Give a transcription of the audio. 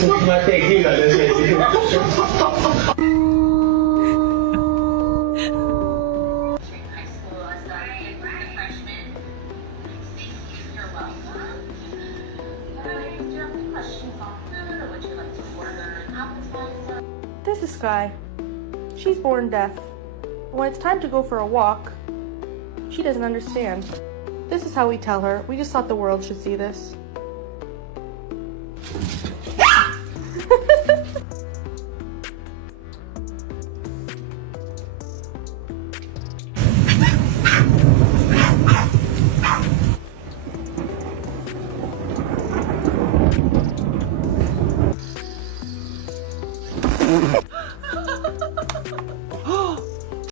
Ma tequila, This is Sky. She's born deaf. When it's time to go for a walk, she doesn't understand. This is how we tell her. We just thought the world should see this.